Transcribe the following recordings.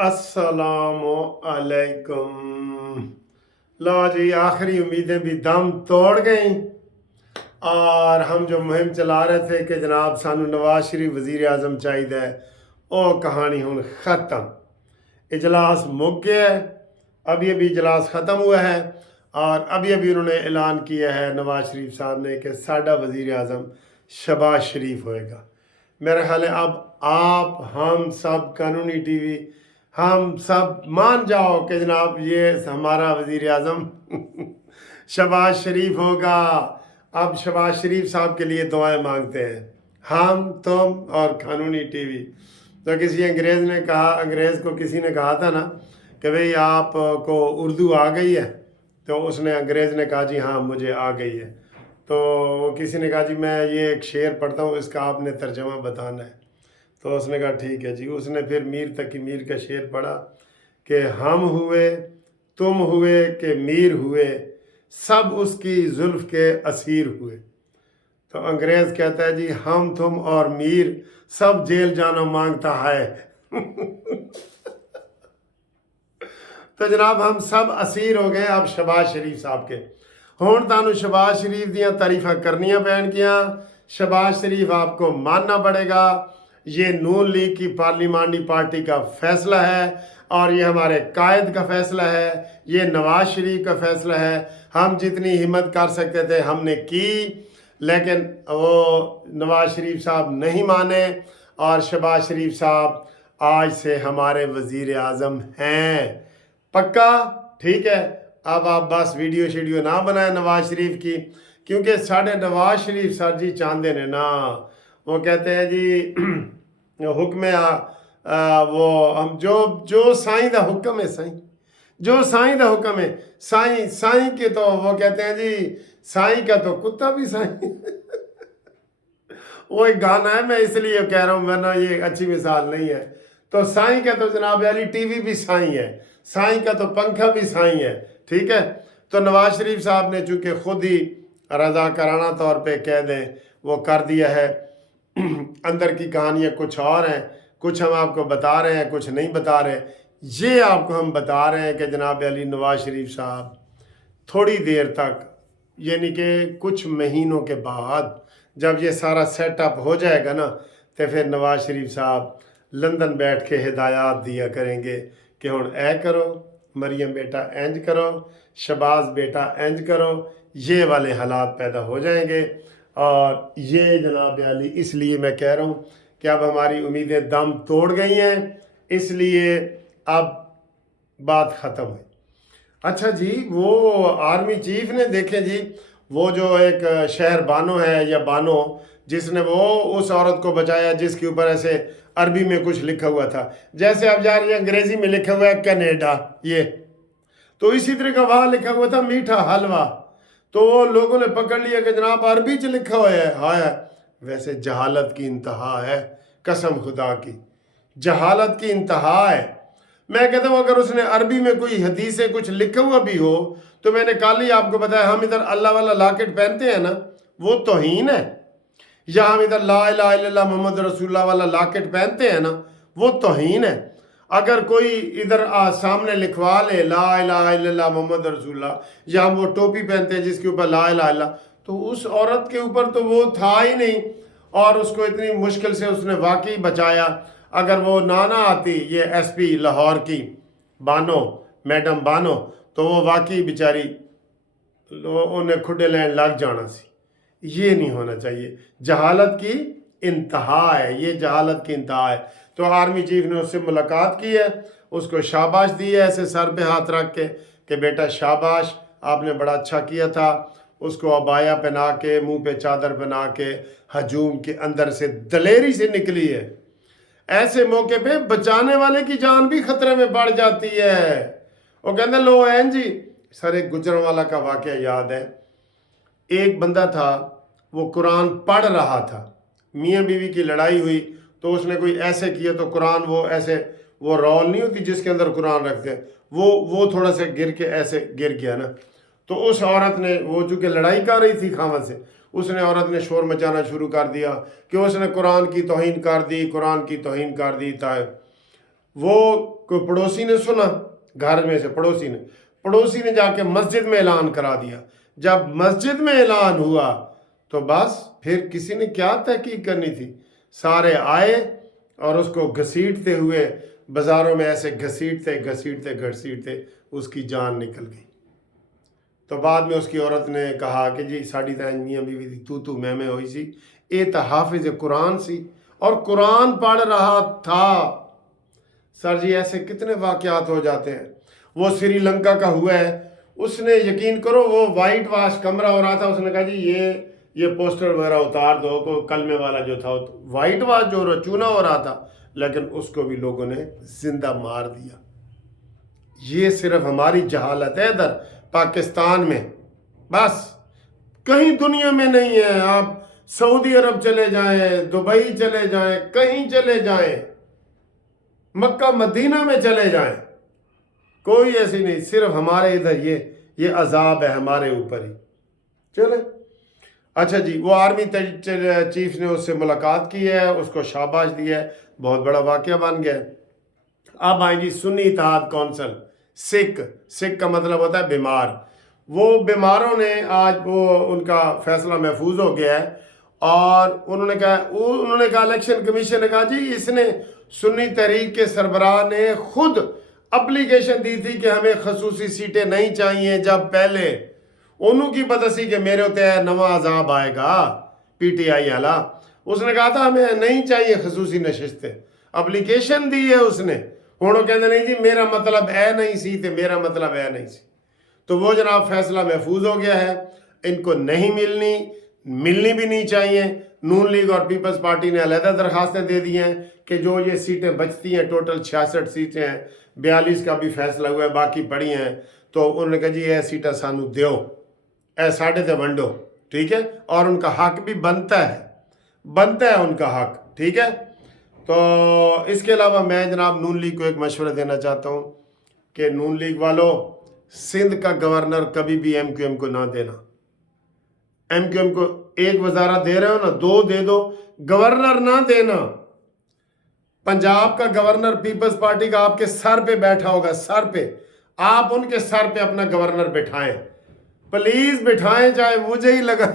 अस्सलामु अलैकुम। लो जी, आखिरी उम्मीदें भी दम तोड़ गई और हम जो मुहिम चला रहे थे कि जनाब सानू नवाज शरीफ वजीर आजम चाहिए, वो कहानी हुन ख़त्म। इजलास मुक गया है। अभी अभी इजलास ख़त्म हुआ है और अभी अभी उन्होंने ऐलान किया है नवाज शरीफ साहब ने कि साडा वजीर आजम शहबाज शरीफ होएगा। मेरा ख्याल है अब आप, हम सब, कानूनी टीवी, हम सब मान जाओ कि जनाब ये हमारा वजीर आजम शहबाज शरीफ होगा। अब शहबाज शरीफ साहब के लिए दुआएं मांगते हैं हम, तुम और कानूनी टीवी। तो किसी अंग्रेज़ को किसी ने कहा था ना कि भाई आपको उर्दू आ गई है, तो उसने अंग्रेज़ ने कहा जी हाँ मुझे आ गई है। तो किसी ने कहा जी मैं ये एक शेर पढ़ता हूँ, इसका आपने तर्जमा बताना है। तो उसने कहा ठीक है जी। उसने फिर मीर तकी मीर का शेर पढ़ा कि हम हुए, तुम हुए कि मीर हुए, सब उसकी जुल्फ के असीर हुए। तो अंग्रेज़ कहता है जी हम, तुम और मीर सब जेल जाना मांगता है। तो जनाब हम सब असीर हो गए अब शहबाज शरीफ साहब के। हुण तानू शहबाज शरीफ दियाँ तारीफां करनियां पैणगियां। शहबाज शरीफ आपको मानना पड़ेगा। ये नून लीग की पार्लिमानी पार्टी का फैसला है और ये हमारे कायद का फैसला है, ये नवाज शरीफ का फैसला है। हम जितनी हिम्मत कर सकते थे हमने की, लेकिन वो नवाज शरीफ साहब नहीं माने और शहबाज शरीफ साहब आज से हमारे वज़ीर आज़म हैं। पक्का? ठीक है। अब आप बस वीडियो ना बनाए नवाज शरीफ की, क्योंकि साढ़े नवाज शरीफ सर जी चाहते ने ना, वो कहते हैं जी हुक्म वो हम जो साईं दा हुक्म है, साईं जो साईं दा हुक्म है, साईं के तो वो कहते हैं जी साईं का तो कुत्ता भी साईं। वो एक गाना है, मैं इसलिए कह रहा हूँ, वरना ये अच्छी मिसाल नहीं है। तो साईं का तो जनाब अली टीवी भी साईं है, साईं का तो पंखा भी साईं है। ठीक है। तो नवाज शरीफ साहब ने चूँकि खुद ही रज़ाकाराना तौर पे कह दें वो कर दिया है। अंदर की कहानियाँ कुछ और हैं, कुछ हम आपको बता रहे हैं, कुछ नहीं बता रहे। ये आपको हम बता रहे हैं कि जनाब अली नवाज शरीफ साहब थोड़ी देर तक, यानी कि कुछ महीनों के बाद जब ये सारा सेटअप हो जाएगा ना, तो फिर नवाज शरीफ साहब लंदन बैठ के हिदायत दिया करेंगे कि हुण ऐ करो, मरियम बेटा इंज करो, शहबाज बेटा इंज करो। ये वाले हालात पैदा हो जाएंगे। और ये जनाब अली इसलिए मैं कह रहा हूँ कि अब हमारी उम्मीदें दम तोड़ गई हैं, इसलिए अब बात ख़त्म हुई। अच्छा जी, वो आर्मी चीफ ने देखे जी, वो जो एक शहर बानो है या बानो, जिसने वो उस औरत को बचाया जिसके ऊपर ऐसे अरबी में कुछ लिखा हुआ था, जैसे अब यार ये अंग्रेजी में लिखा हुआ है कनाडा, ये तो इसी तरह का वहाँ लिखा हुआ था मीठा हलवा। तो वो लोगों ने पकड़ लिया कि जनाब अरबी च लिखा हुआ है। हाँ, वैसे जहालत की इंतहा है, कसम खुदा की जहालत की इंतहा है। मैं कहता हूँ अगर उसने अरबी में कोई हदीस से कुछ लिखा हुआ भी हो, तो मैंने कल ही आपको बताया, हम इधर अल्लाह वाला लॉकेट पहनते हैं ना, वो तौहीन है। या हम इधर ला इलाहा इल्लल्लाह मोहम्मद रसूलुल्लाह वाला लॉकेट पहनते हैं ना, वो तौहीन है। अगर कोई इधर सामने लिखवा ले ला इलाहा इल्लल्लाह मोहम्मद रसूलुल्लाह, या हम वो टोपी पहनते हैं जिसके ऊपर ला इलाहा इल्लल्लाह, तो उस औरत के ऊपर तो वो था ही नहीं और उसको इतनी मुश्किल से उसने वाकई बचाया। अगर वो ना आती ये एसपी लाहौर की बानो, मैडम बानो, तो वो वाकई बेचारी उन्हें खुडे लैन लग जाना सी। ये नहीं होना चाहिए। जहालत की इंतहा है, ये जहालत की इंतहा है। तो आर्मी चीफ ने उससे मुलाकात की है, उसको शाबाश दी है ऐसे सर पे हाथ रख के कि बेटा शाबाश, आपने बड़ा अच्छा किया था। उसको अबाया पहना के, मुंह पे चादर पहना के, हजूम के अंदर से दलेरी से निकली है। ऐसे मौके पे बचाने वाले की जान भी खतरे में बढ़ जाती है। वो कहते लो एन जी, सर एक गुजरांवाला का वाकया याद है। एक बंदा था, वो कुरान पढ़ रहा था, मियाँ बीवी की लड़ाई हुई, तो उसने कोई ऐसे किया तो कुरान वो ऐसे, वो रोल नहीं होती जिसके अंदर कुरान रखते हैं, वो थोड़ा सा गिर के ऐसे गिर गया ना। तो उस औरत ने, वो चूँकि लड़ाई कर रही थी खामद से, उसने औरत ने शोर मचाना शुरू कर दिया कि उसने कुरान की तौहीन कर दी, कुरान की तौहीन कर दी था। वो कोई पड़ोसी ने सुना, घर में से पड़ोसी ने जाके मस्जिद में ऐलान करा दिया। जब मस्जिद में ऐलान हुआ तो बस फिर किसी ने क्या तहकीक करनी थी, सारे आए और उसको घसीटते हुए बाज़ारों में ऐसे घसीटते उसकी जान निकल गई। तो बाद में उसकी औरत ने कहा कि जी साड़ी तो मियाँ बीवी दी तू मैं हुई सी, ये तो हाफिज कुरान सी और कुरान पढ़ रहा था। सर जी ऐसे कितने वाक़यात हो जाते हैं। वो श्रीलंका का हुआ है, उसने यकीन करो वो वाइट वाश कमरा हो रहा था, उसने कहा जी ये पोस्टर वगैरह उतार दो, को कलमे वाला जो था वाइट वाश जो चूना हो रहा था, लेकिन उसको भी लोगों ने जिंदा मार दिया। ये सिर्फ हमारी जहालत है इधर पाकिस्तान में, बस कहीं दुनिया में नहीं है। आप सऊदी अरब चले जाएं, दुबई चले जाएं, कहीं चले जाएं, मक्का मदीना में चले जाएं, कोई ऐसी नहीं, सिर्फ हमारे इधर ये अजाब है हमारे ऊपर ही। चले अच्छा जी, वो आर्मी चीफ ने उससे मुलाकात की है, उसको शाबाश दी है, बहुत बड़ा वाक़या बन गया। अब आए जी सुन्नी इत्तेहाद कौंसिल, सिख का मतलब होता है बीमार। वो बीमारों ने आज वो उनका फैसला महफूज हो गया है और उन्होंने कहा इलेक्शन कमीशन ने कहा जी इसने सुन्नी तहरीक के सरबराह ने खुद अप्लीकेशन दी थी कि हमें खसूसी सीटें नहीं चाहिए, जब पहले उन्हों की बदसी के मेरे होते है नवा अजाब आएगा PTI वाला, उसने कहा था हमें नहीं चाहिए खसूसी नशिस्तें, अप्लीकेशन दी है उसने। उन्होंने कहते नहीं जी मेरा मतलब है नहीं सी, तो मेरा मतलब है नहीं सी। तो वो जनाब फैसला महफूज हो गया है, इनको नहीं मिलनी भी नहीं चाहिए। नून लीग और पीपल्स पार्टी ने अलहदा दरखास्तें दे दी हैं कि जो ये सीटें बचती हैं, टोटल 66 सीटें हैं, 42 का भी फैसला हुआ है, बाकी पड़ी हैं। तो उन्होंने कहा जी ये सीटें सानू दो, ए साढ़े ते वंडो, ठीक है, और उनका हक भी बनता है उनका हक, ठीक है। तो इसके अलावा मैं जनाब नून लीग को एक मशवरा देना चाहता हूँ कि नून लीग वालों, सिंध का गवर्नर कभी भी MQM को ना देना। MQM को एक वजारा दे रहे हो ना, 2 दे दो, गवर्नर ना देना। पंजाब का गवर्नर पीपल्स पार्टी का आपके सर पे बैठा होगा, सर पे, आप उनके सर पे अपना गवर्नर बिठाएं, प्लीज बिठाएं, चाहे मुझे ही लगा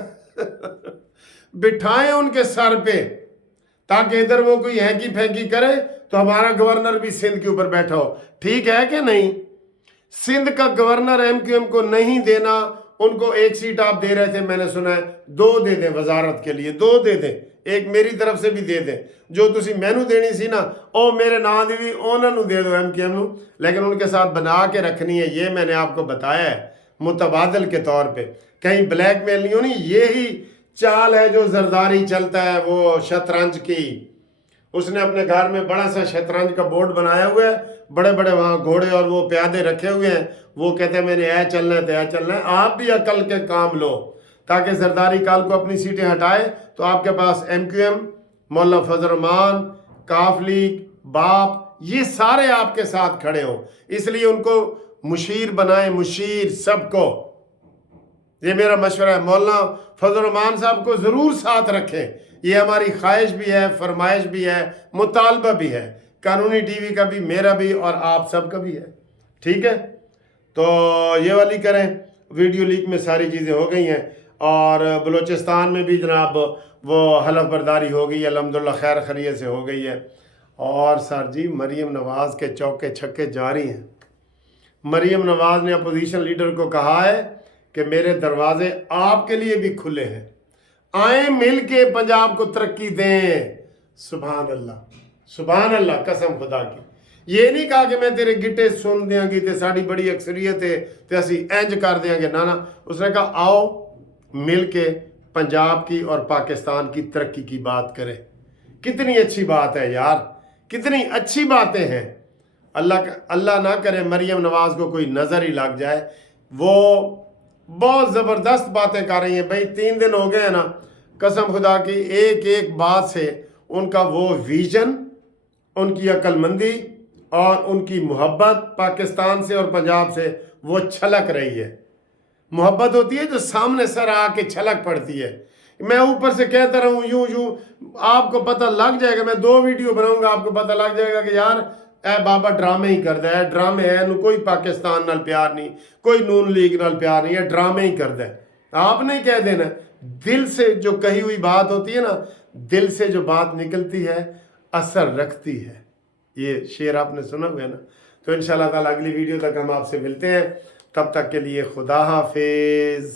बिठाएं उनके सर पे, ताकि इधर वो कोई हैंकी फैंकी करे तो हमारा गवर्नर भी सिंध के ऊपर बैठा हो। ठीक है कि नहीं? सिंध का गवर्नर MQM को नहीं देना, उनको 1 सीट आप दे रहे थे, मैंने सुना है 2 दे दें वजारत के लिए, 2 दे दें, एक मेरी तरफ से भी दे दें। जो तुसी मैनू देनी सी ना, ओ मेरे नाम दी भी उन्होंने दे दो MQM नू, लेकिन उनके साथ बना के रखनी है। ये मैंने आपको बताया है मुतबादल के तौर पे, कहीं ब्लैकमेल नहीं होनी। ये ही चाल है जो जरदारी चलता है, वो शतरंज की। उसने अपने घर में बड़ा सा शतरंज का बोर्ड बनाया हुआ है, बड़े बड़े वहाँ घोड़े और वो प्यादे रखे हुए हैं। वो कहते हैं मैंने ऐ चलना है तो ऐ चलना है। आप भी अकल के काम लो, ताकि जरदारी काल को अपनी सीटें हटाए तो आपके पास MQM, मौलाना फजल रहमान, काफ लीग, बाप, ये सारे आपके साथ खड़े हों। इसलिए उनको मुशीर बनाए, मुशीर सबको। ये मेरा मशवरा है, मौलाना फजल रहमान साहब को ज़रूर साथ रखें। ये हमारी ख्वाहिश भी है, फरमाइश भी है, मुतालबा भी है, कानूनी TV का भी, मेरा भी और आप सब का भी है। ठीक है, तो ये वाली करें। वीडियो लीक में सारी चीज़ें हो गई हैं और बलूचिस्तान में भी जनाब वो हलफ बर्दारी हो गई, अल्हम्दुलिल्लाह खैर खैरियत से हो गई है। और सर जी मरीम नवाज़ के चौके छक्के जारी हैं। मरीम नवाज़ ने अपोजिशन लीडर को कहा है कि मेरे दरवाजे आपके लिए भी खुले हैं, आए मिल के पंजाब को तरक्की दें। सुभान अल्लाह, सुभान अल्लाह, कसम खुदा की। ये नहीं कहा कि मैं तेरे गिट्टे सुन देंगी तो साड़ी बड़ी अक्सरियत है तो असी इंज कर देंगे, ना ना। उसने कहा आओ मिल के पंजाब की और पाकिस्तान की तरक्की की बात करें। कितनी अच्छी बात है यार, कितनी अच्छी बातें हैं। अल्लाह ना करे मरीम नवाज़ को कोई नज़र ही लग जाए। वो बहुत ज़बरदस्त बातें कर रही हैं भाई। 3 दिन हो गए हैं ना, कसम खुदा की, एक एक बात से उनका वो विजन, उनकी अक्लमंदी और उनकी मोहब्बत पाकिस्तान से और पंजाब से वो छलक रही है। मोहब्बत होती है जो सामने सर आके छलक पड़ती है। मैं ऊपर से कहता रहूँ यूं यूं, आपको पता लग जाएगा। मैं 2 वीडियो बनाऊंगा, आपको पता लग जाएगा कि यार ਇਹ ਬਾਬਾ ਡਰਾਮੇ ਹੀ ਕਰਦਾ ਹੈ, ਡਰਾਮੇ ਹੈ, ਇਹਨੂੰ ਕੋਈ ਪਾਕਿस्तान ਨਾਲ ਪਿਆਰ नहीं, कोई नून लीग नाल प्यार नहीं है, ड्रामे ही करता है। आपने कह देना, दिल से जो कही हुई बात होती है ना, दिल से जो बात निकलती है असर रखती है। ये शेर आपने सुना हुआ है ना। तो इंशाल्लाह ताला अगली वीडियो तक हम आपसे मिलते हैं, तब तक के लिए खुदा हाफिज।